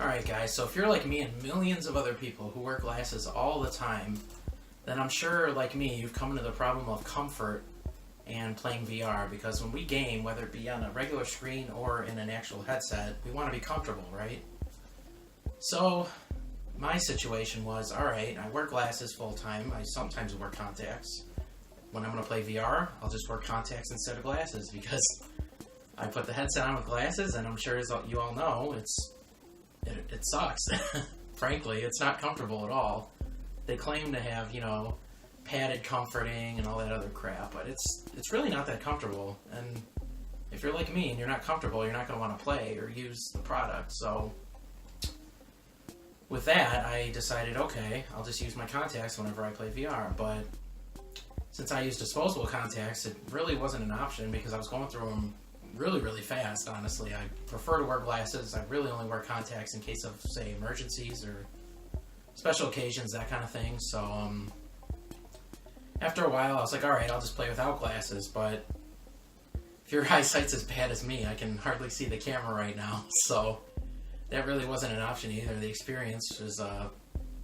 Alright guys, so if you're like me and millions of other people who wear glasses all the time, then I'm sure, like me, you've come into the problem of comfort and playing VR, because when we game, whether it be on a regular screen or in an actual headset, we want to be comfortable, right? So, my situation was, alright, I wear glasses full time, I sometimes wear contacts. When I'm going to play VR, I'll just wear contacts instead of glasses, because I put the headset on with glasses, and I'm sure as you all know, it sucks. Frankly, it's not comfortable at all. They claim to have, padded comforting and all that other crap, but it's really not that comfortable. And if you're like me and you're not comfortable, you're not going to want to play or use the product. So with that, I decided, okay, I'll just use my contacts whenever I play VR. But since I use disposable contacts, it really wasn't an option because I was going through them really, really fast, honestly. I prefer to wear glasses. I really only wear contacts in case of, say, emergencies or special occasions, that kind of thing. So, after a while, I was like, alright, I'll just play without glasses, but if your eyesight's as bad as me, I can hardly see the camera right now, so that really wasn't an option either. The experience was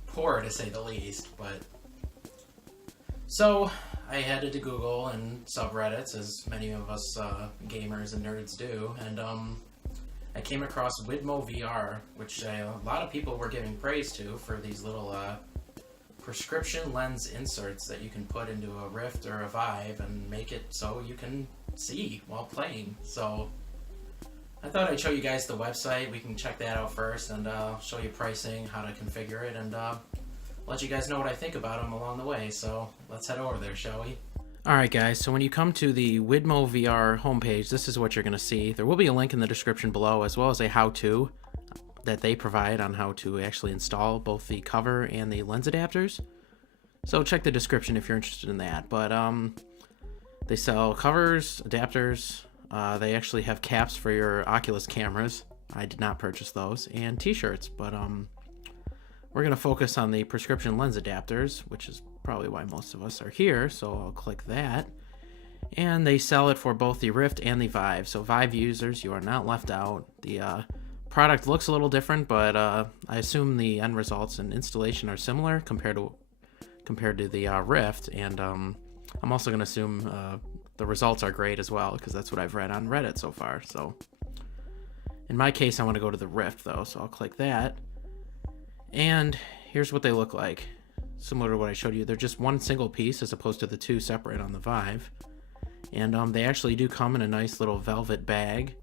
poor, to say the least, but so I headed to Google and subreddits, as many of us gamers and nerds do, and I came across WidmoVR, which a lot of people were giving praise to for these little prescription lens inserts that you can put into a Rift or a Vive and make it so you can see while playing. So I thought I'd show you guys the website. We can check that out first, and show you pricing, how to configure it, and let you guys know what I think about them along the way. So let's head over there, shall we? Alright guys, so when you come to the WidmoVR homepage, this is what you're going to see. There will be a link in the description below, as well as a how-to that they provide on how to actually install both the cover and the lens adapters. So check the description if you're interested in that. But they sell covers, adapters, they actually have caps for your Oculus cameras. I did not purchase those, and t-shirts, but we're going to focus on the prescription lens adapters, which is probably why most of us are here, so I'll click that. And they sell it for both the Rift and the Vive, so Vive users, you are not left out. The product looks a little different, but I assume the end results and installation are similar compared to the Rift, and I'm also going to assume the results are great as well, because that's what I've read on Reddit so far. So in my case, I want to go to the Rift though, so I'll click that. And here's what they look like. Similar to what I showed you, they're just one single piece as opposed to the two separate on the Vive. And they actually do come in a nice little velvet bag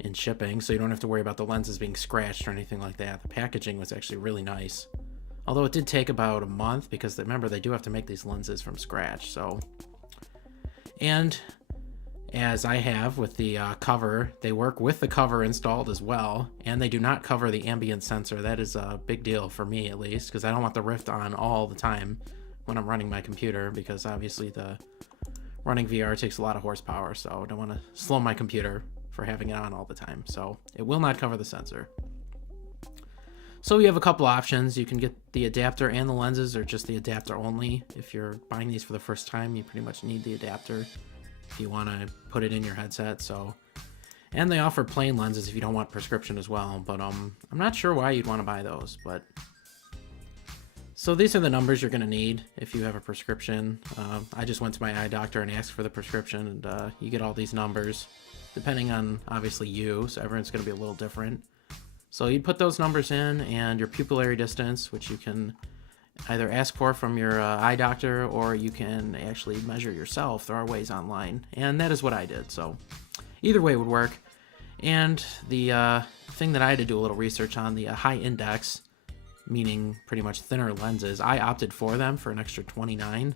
in shipping, so you don't have to worry about the lenses being scratched or anything like that. The packaging was actually really nice. Although it did take about a month, because remember, they do have to make these lenses from scratch. So, and as I have with the cover, they work with the cover installed as well, and they do not cover the ambient sensor. That is a big deal for me, at least, because I don't want the Rift on all the time when I'm running my computer, because obviously the running VR takes a lot of horsepower, so I don't want to slow my computer for having it on all the time. So it will not cover the sensor. So you have a couple options. You can get the adapter and the lenses, or just the adapter only. If you're buying these for the first time, you pretty much need the adapter if you want to put it in your headset. So, and they offer plain lenses if you don't want prescription as well, but I'm not sure why you'd want to buy those. But so these are the numbers you're going to need if you have a prescription. I just went to my eye doctor and asked for the prescription, and you get all these numbers depending on obviously you, so everyone's going to be a little different. So you put those numbers in, and your pupillary distance, which you can either ask for from your eye doctor, or you can actually measure yourself. There are ways online, and that is what I did. So either way would work. And the thing that I had to do a little research on, the high index, meaning pretty much thinner lenses, I opted for them for an extra $29,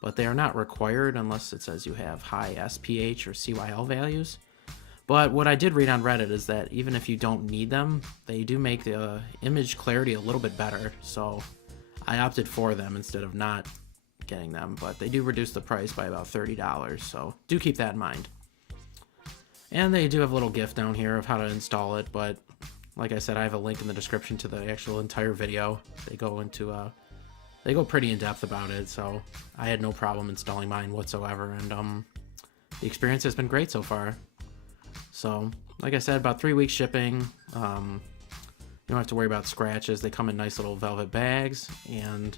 but they are not required unless it says you have high SPH or CYL values. But what I did read on Reddit is that even if you don't need them, they do make the image clarity a little bit better, so I opted for them instead of not getting them, but they do reduce the price by about $30, so do keep that in mind. And they do have a little GIF down here of how to install it, but like I said, I have a link in the description to the actual entire video. They go pretty in depth about it, so I had no problem installing mine whatsoever, and the experience has been great so far. So, like I said, about 3 weeks shipping. don't have to worry about scratches. They come in nice little velvet bags, and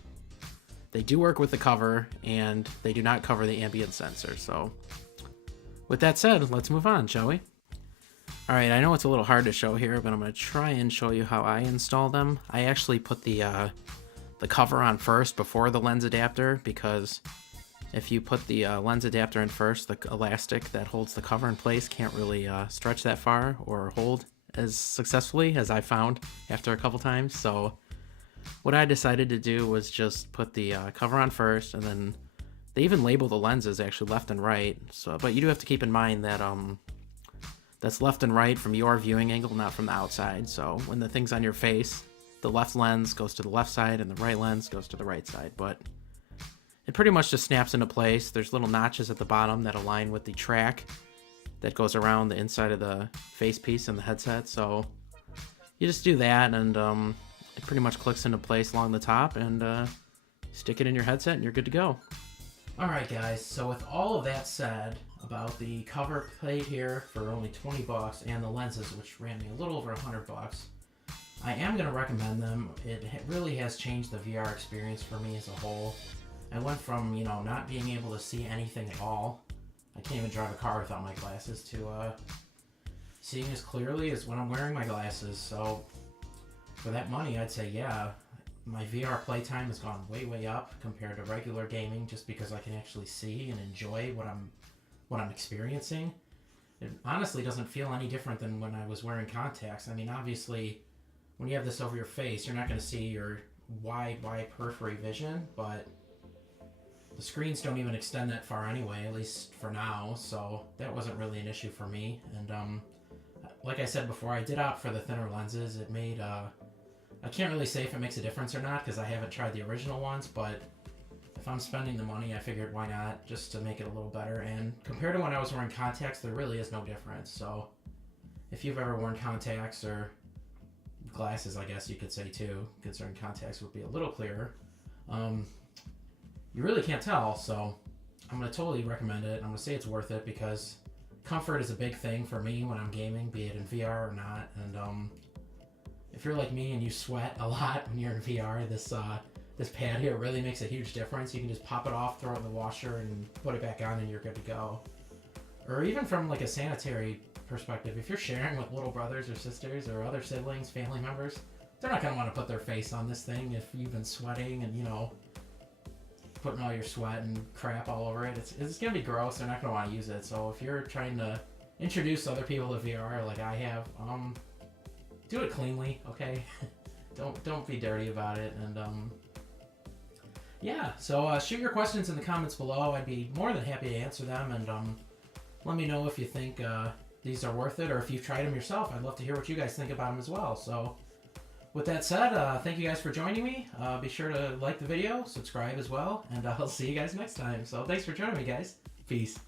they do work with the cover, and they do not cover the ambient sensor. So with that said, let's move on, shall we? Alright, I know it's a little hard to show here, but I'm going to try and show you how I install them. I actually put the cover on first before the lens adapter, because if you put the lens adapter in first, the elastic that holds the cover in place can't really stretch that far or hold as successfully as I found after a couple times. So what I decided to do was just put the cover on first, and then they even label the lenses actually left and right. So, but you do have to keep in mind that that's left and right from your viewing angle, not from the outside. So when the thing's on your face, the left lens goes to the left side and the right lens goes to the right side. But it pretty much just snaps into place. There's little notches at the bottom that align with the track that goes around the inside of the face piece and the headset. So you just do that, and it pretty much clicks into place along the top, and stick it in your headset and you're good to go. Alright guys, so with all of that said about the cover plate here for only 20 bucks and the lenses, which ran me a little over 100 bucks, I am going to recommend them. It really has changed the VR experience for me as a whole. I went from, you know, not being able to see anything at all, I can't even drive a car without my glasses, to seeing as clearly as when I'm wearing my glasses. So for that money, I'd say, yeah, my VR playtime has gone way up compared to regular gaming, just because I can actually see and enjoy what I'm experiencing. It honestly doesn't feel any different than when I was wearing contacts. I mean, obviously, when you have this over your face, you're not going to see your wide periphery vision, but the screens don't even extend that far anyway, at least for now, so that wasn't really an issue for me. And like I said before, I did opt for the thinner lenses. It made, I can't really say if it makes a difference or not, because I haven't tried the original ones, but if I'm spending the money, I figured why not, just to make it a little better. And compared to when I was wearing contacts, there really is no difference. So if you've ever worn contacts, or glasses, I guess you could say too, considering contacts would be a little clearer, you really can't tell. So I'm going to totally recommend it. I'm going to say it's worth it, because comfort is a big thing for me when I'm gaming, be it in VR or not. And if you're like me and you sweat a lot when you're in VR, this pad here really makes a huge difference. You can just pop it off, throw it in the washer, and put it back on, and you're good to go. Or even from like a sanitary perspective, if you're sharing with little brothers or sisters or other siblings, family members, they're not going to want to put their face on this thing if you've been sweating and, you know, putting all your sweat and crap all over it. It's going to be gross. They're not going to want to use it. So if you're trying to introduce other people to VR like I have, do it cleanly, okay? Don't be dirty about it. And yeah, so shoot your questions in the comments below. I'd be more than happy to answer them, and let me know if you think these are worth it, or if you've tried them yourself. I'd love to hear what you guys think about them as well. So with that said, thank you guys for joining me. Be sure to like the video, subscribe as well, and I'll see you guys next time. So thanks for joining me, guys. Peace.